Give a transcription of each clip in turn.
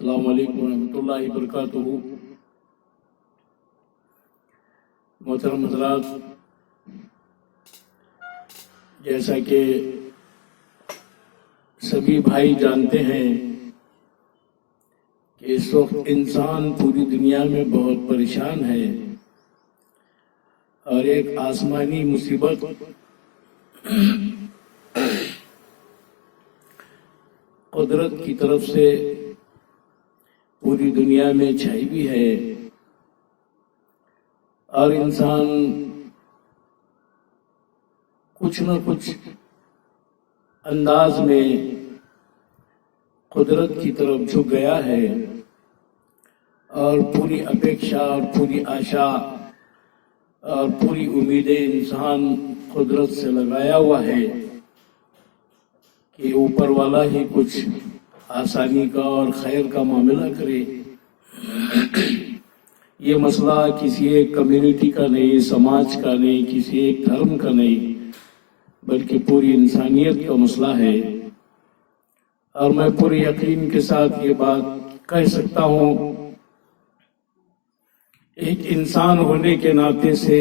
السلام علیکم ورحمۃ اللہ وبرکاتہ۔ محترم حضرات، جیسا کہ سبھی بھائی جانتے ہیں کہ اس وقت انسان پوری دنیا میں بہت پریشان ہے اور ایک آسمانی مصیبت قدرت کی طرف سے پوری دنیا میں چھائی بھی ہے اور انسان کچھ نہ کچھ انداز میں قدرت کی طرف جھک گیا ہے اور پوری اپیکشا اور پوری آشا اور پوری امیدیں انسان قدرت سے لگایا ہوا ہے کہ اوپر والا ہی کچھ آسانی کا اور خیر کا معاملہ کرے۔ یہ مسئلہ کسی ایک کمیونٹی کا نہیں، سماج کا نہیں، کسی ایک دھرم کا نہیں، بلکہ پوری انسانیت کا مسئلہ ہے۔ اور میں پورے یقین کے ساتھ یہ بات کہہ سکتا ہوں، ایک انسان ہونے کے ناطے سے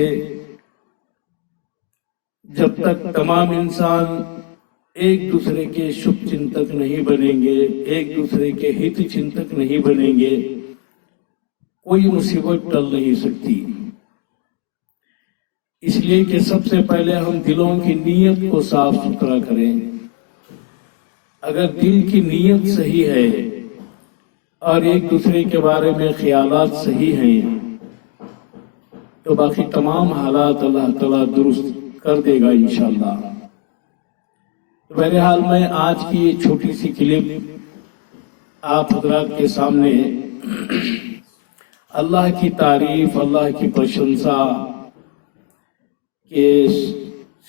جب تک تمام انسان ایک دوسرے کے شبھ چنتک نہیں بنیں گے، ایک دوسرے کے ہت چنتک نہیں بنیں گے، کوئی مصیبت ٹل نہیں سکتی۔ اس لیے کہ سب سے پہلے ہم دلوں کی نیت کو صاف ستھرا کریں۔ اگر دل کی نیت صحیح ہے اور ایک دوسرے کے بارے میں خیالات صحیح ہیں تو باقی تمام حالات اللہ تعالیٰ درست کر دے گا انشاءاللہ۔ بہرحال میں آج کی یہ چھوٹی سی کلپ آپ حضرات کے سامنے اللہ کی تعریف، اللہ کی پرشنسا کے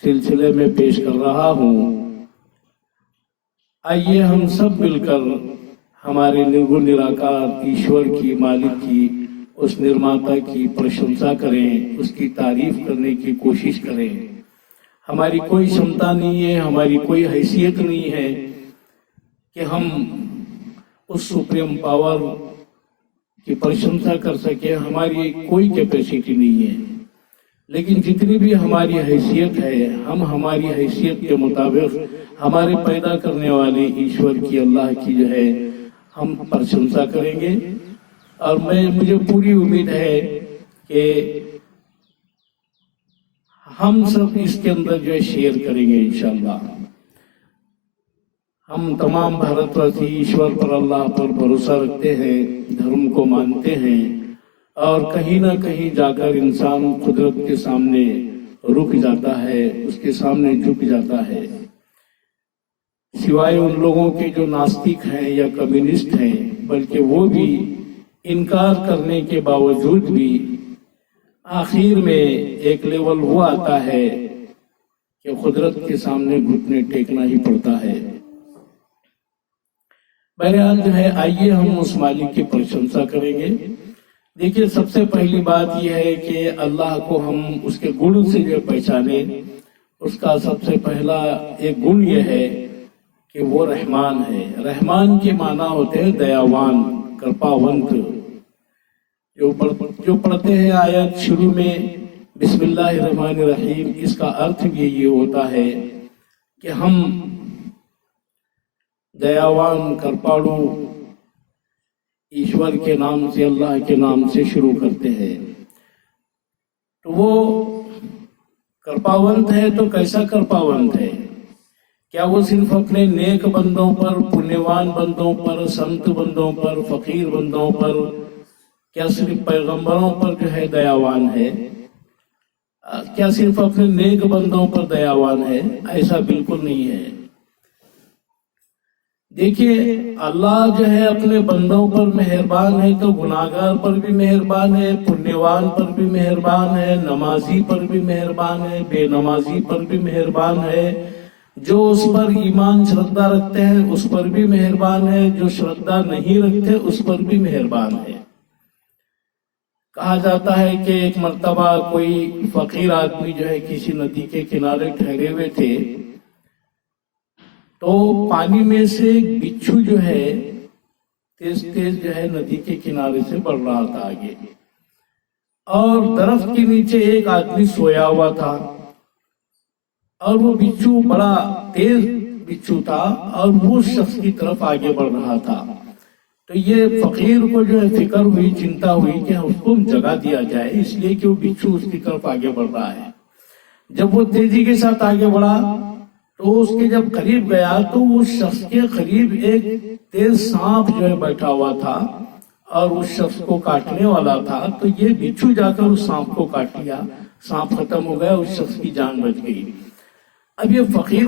سلسلے میں پیش کر رہا ہوں۔ آئیے ہم سب مل کر ہمارے نرگن نراکار ایشور کی، مالک کی، اس نرماتا کی پرشنسا کریں، اس کی تعریف کرنے کی کوشش کریں۔ ہماری کوئی شمتا نہیں ہے، ہماری کوئی حیثیت نہیں ہے کہ ہم اس سپریم پاور کی پرشنسا کر سکیں، ہماری کوئی کیپیسٹی نہیں ہے، لیکن جتنی بھی ہماری حیثیت ہے ہم ہماری حیثیت کے مطابق ہمارے پیدا کرنے والے ایشور کی، اللہ کی جو ہے ہم پرشنسا کریں گے۔ اور مجھے پوری امید ہے کہ ہم سب اس کے اندر جو ہے شیئر کریں گے انشاءاللہ۔ ہم تمام بھارت واسی ایشور پر، اللہ پر بھروسہ رکھتے ہیں، دھرم کو مانتے ہیں، اور کہیں نہ کہیں جا کر انسان قدرت کے سامنے رک جاتا ہے، اس کے سامنے جھک جاتا ہے۔ سوائے ان لوگوں کے جو ناستک ہیں یا کمیونسٹ ہیں، بلکہ وہ بھی انکار کرنے کے باوجود بھی آخر میں ایک لیول وہ آتا ہے کہ قدرت کے سامنے گھٹنے ٹیکنا ہی پڑتا ہے۔ بہرحال جو ہے آئیے ہم اس مالک کی پرشنسا کریں گے۔ دیکھیے، سب سے پہلی بات یہ ہے کہ اللہ کو ہم اس کے گن سے جو پہچانے۔ اس کا سب سے پہلا ایک گن یہ ہے کہ وہ رحمان ہے۔ رحمان کے معنی ہوتے ہیں دیاوان، کرپاونت۔ جو پڑھتے ہیں آیت شروع میں بسم اللہ الرحمن الرحیم، اس کا ارتھ بھی یہ ہوتا ہے کہ ہم دیاوان، کرپاڑو ایشور کے نام سے، اللہ کے نام سے شروع کرتے ہیں۔ تو وہ کرپاونت ہے تو کیسا کرپاونت ہے؟ کیا وہ صرف اپنے نیک بندوں پر، پنیوان بندوں پر، سنت بندوں پر، فقیر بندوں پر، کیا صرف پیغمبروں پر جو ہے دیاوان ہے؟ کیا صرف اپنے نیک بندوں پر دیاوان ہے؟ ایسا بالکل نہیں ہے۔ دیکھیے، اللہ جو ہے اپنے بندوں پر مہربان ہے تو گناہگار پر بھی مہربان ہے، پنیوان پر بھی مہربان ہے، نمازی پر بھی مہربان ہے، بے نمازی پر بھی مہربان ہے، جو اس پر ایمان شردھا رکھتے ہیں اس پر بھی مہربان ہے، جو شردھا نہیں رکھتے اس پر بھی مہربان ہے۔ کہا جاتا ہے کہ ایک مرتبہ کوئی فقیر آدمی جو ہے کسی ندی کے کنارے ٹھہرے ہوئے تھے، تو پانی میں سے ایک بچھو جو ہے تیز تیز جو ہے ندی کے کنارے سے بڑھ رہا تھا آگے، اور درخت کے نیچے ایک آدمی سویا ہوا تھا، اور وہ بچھو بڑا تیز بچھو تھا، اور وہ شخص کی طرف آگے بڑھ رہا تھا۔ تو یہ فقیر کو جو ہے فکر ہوئی، چنتا ہوئی کہ اس کو جگہ دیا جائے، اس لیے کہ وہ بچھو اس کی طرف آگے بڑھ رہا ہے۔ جب وہ تیزی کے ساتھ آگے بڑھا تو اس کے جب قریب گیا تو اس شخص کے قریب ایک تیز سانپ جو ہے بیٹھا ہوا تھا اور اس شخص کو کاٹنے والا تھا۔ تو یہ بچھو جا کر اس سانپ کو کاٹ لیا، سانپ ختم ہو گیا، اس شخص کی جان بچ گئی۔ اب یہ فقیر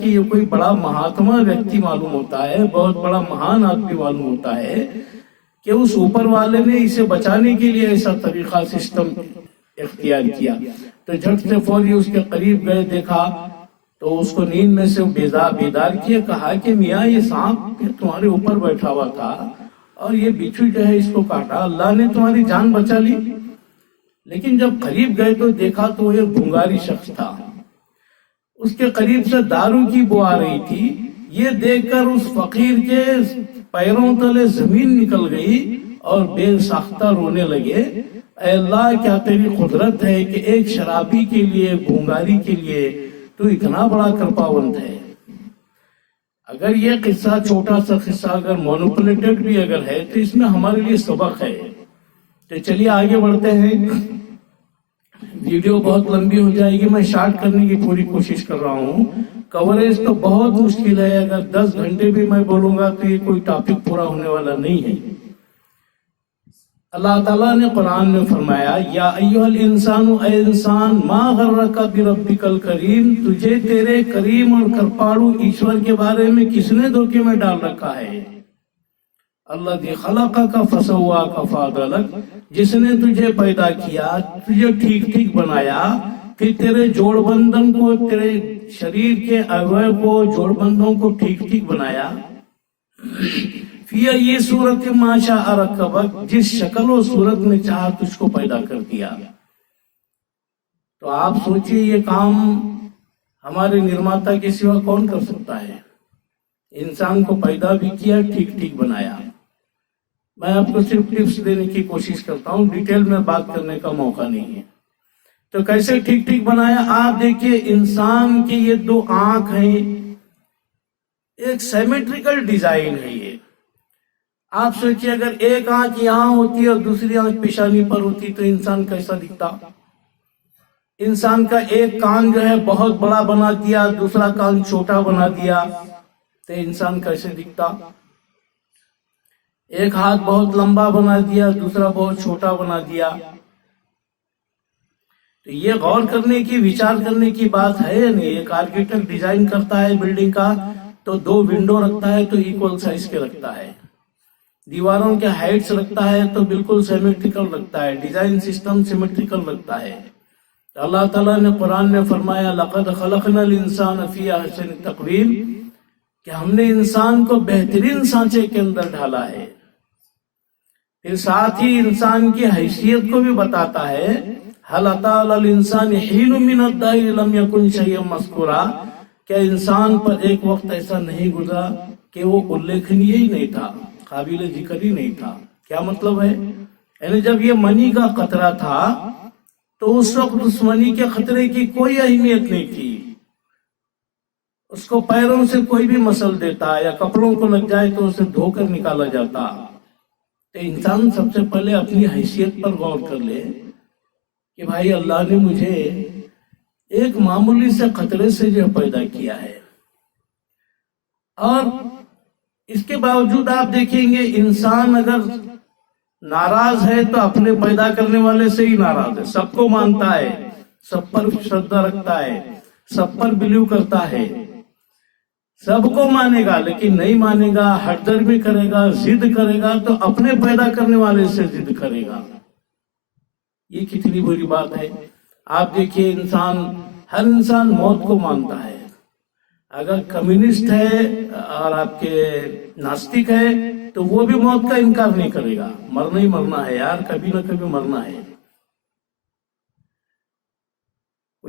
کہ یہ کوئی بڑا مہاتما ویکتی معلوم ہوتا ہے، بہت بڑا مہان آدمی معلوم ہوتا ہے کہ اس اوپر والے نے اسے بچانے کے لیے ایسا طریقہ سسٹم اختیار کیا۔ تو جھٹ سے فوری اس کے قریب گئے، دیکھا تو اس کو نیند میں سے بیدار کیا، کہا کہ میاں یہ سانپ تمہارے اوپر بیٹھا ہوا تھا اور یہ بچھو جو ہے اس کو کاٹا، اللہ نے تمہاری جان بچا لی۔ لیکن جب قریب گئے تو دیکھا تو وہ ایک بھنگاری شخص تھا، اس کے قریب سے دارو کی بو آ رہی تھی۔ یہ دیکھ کر اس فقیر کے پیروں تلے زمین نکل گئی اور بے ساختہ رونے لگے، اے اللہ کیا تیری قدرت ہے کہ ایک شرابی کے لیے، بھنگاری کے لیے تو اتنا بڑا کرپاونت ہے۔ اگر یہ قصہ چھوٹا سا قصہ اگر مینوپولیٹڈ بھی اگر ہے تو اس میں ہمارے لیے سبق ہے۔ تو چلیے آگے بڑھتے ہیں، ویڈیو بہت لمبی ہو جائے گی، میں شارٹ کرنے کی پوری کوشش کر رہا ہوں۔ کوریج تو بہت مشکل ہے، اگر 10 گھنٹے بھی میں بولوں گا تو یہ کوئی ٹاپک پورا ہونے والا نہیں ہے۔ اللہ تعالیٰ نے قرآن میں فرمایا، یا ایھا الانسان، اے انسان، ما غرک بربک الکریم، تجھے تیرے کریم اور کرپاڑو ایشور کے بارے میں کس نے دھوکے میں ڈال رکھا ہے؟ الذی خلقک فسواک فعدلک، جس نے تجھے پیدا کیا، تجھے ٹھیک ٹھیک بنایا، پھر تیرے جوڑ بندن کو، تیرے شریر کے اعضاء کو، جوڑ بندوں کو ٹھیک ٹھیک بنایا۔ فی ای صورت ما شاء رکبک، جس شکل و صورت میں چاہا تجھ کو پیدا کر دیا۔ تو آپ سوچئے یہ کام ہمارے نرماتا کے سوا کون کر سکتا ہے؟ انسان کو پیدا بھی کیا، ٹھیک ٹھیک بنایا۔ میں آپ کو صرف ٹپس دینے کی کوشش کرتا ہوں، ڈیٹیل میں بات کرنے کا موقع نہیں ہے۔ تو کیسے ٹھیک ٹھیک بنایا؟ آپ دیکھیے انسان کی یہ 2 آنکھ ہیں، ایک سیمیٹریکل ڈیزائن ہے یہ۔ آپ سوچئے اگر ایک آنکھ یہاں ہوتی اور دوسری آنکھ پیشانی پر ہوتی تو انسان کیسا دکھتا؟ انسان کا ایک کان جو ہے بہت بڑا بنا دیا، دوسرا کان چھوٹا بنا دیا، تو انسان کیسے دکھتا؟ ایک ہاتھ بہت لمبا بنا دیا، دوسرا بہت چھوٹا بنا دیا۔ تو یہ غور کرنے کی، وچار کرنے کی بات ہے یا نہیں؟ ایک آرکیٹیکٹ ڈیزائن کرتا ہے بلڈنگ کا تو 2 ونڈو رکھتا ہے تو ایکول سائز کے رکھتا ہے، دیواروں کے ہائٹس رکھتا ہے تو بالکل سیمیٹریکل رکھتا ہے، ڈیزائن سسٹم سیمیٹریکل رکھتا ہے۔ اللہ تعالیٰ نے قرآن میں فرمایا، لَقَدْ خَلَقْنَا الْإِنسَانَ فِي أَحْسَنِ تَقْوِيمٍ، کہ ہم نے انسان کو بہترین سانچے کے اندر ڈھالا ہے۔ پھر ساتھ ہی انسان کی حیثیت کو بھی بتاتا ہے، هَلْ أَتَىٰ عَلَى الْإِنسَانِ حِينٌ مِّنَ الدَّهْرِ لَمْ يَكُنْ شَيْئًا مَّذْكُورًا، کیا انسان پر ایک وقت ایسا نہیں گزرا کہ وہ الیکھنیہ ہی نہیں تھا، قابل ذکر ہی نہیں تھا؟ کیا مطلب ہے؟ یعنی جب یہ منی کا قطرہ تھا تو اس وقت اس منی کے قطرے کی کوئی اہمیت نہیں تھی، اس کو پیروں سے کوئی بھی مسل دیتا یا کپڑوں کو لگ جائے تو اسے دھو کر نکالا جاتا۔ تو انسان سب سے پہلے اپنی حیثیت پر غور کر لے کہ بھائی اللہ نے مجھے ایک معمولی سے قطرے سے جو پیدا کیا ہے، اور اس کے باوجود آپ دیکھیں گے انسان اگر ناراض ہے تو اپنے پیدا کرنے والے سے ہی ناراض ہے، سب کو مانتا ہے، سب پر شردھا رکھتا ہے، سب پر بلیو کرتا ہے، سب کو مانے گا، لیکن نہیں مانے گا، ہٹ درمی کرے گا، ضد کرے گا تو اپنے پیدا کرنے والے سے ضد کرے گا۔ یہ کتنی بری بات ہے۔ آپ دیکھیے ہر انسان موت کو مانتا ہے، اگر کمیونسٹ ہے اور آپ کے ناستک ہے تو وہ بھی موت کا انکار نہیں کرے گا، مرنا ہی مرنا ہے یار، کبھی نہ کبھی مرنا ہے۔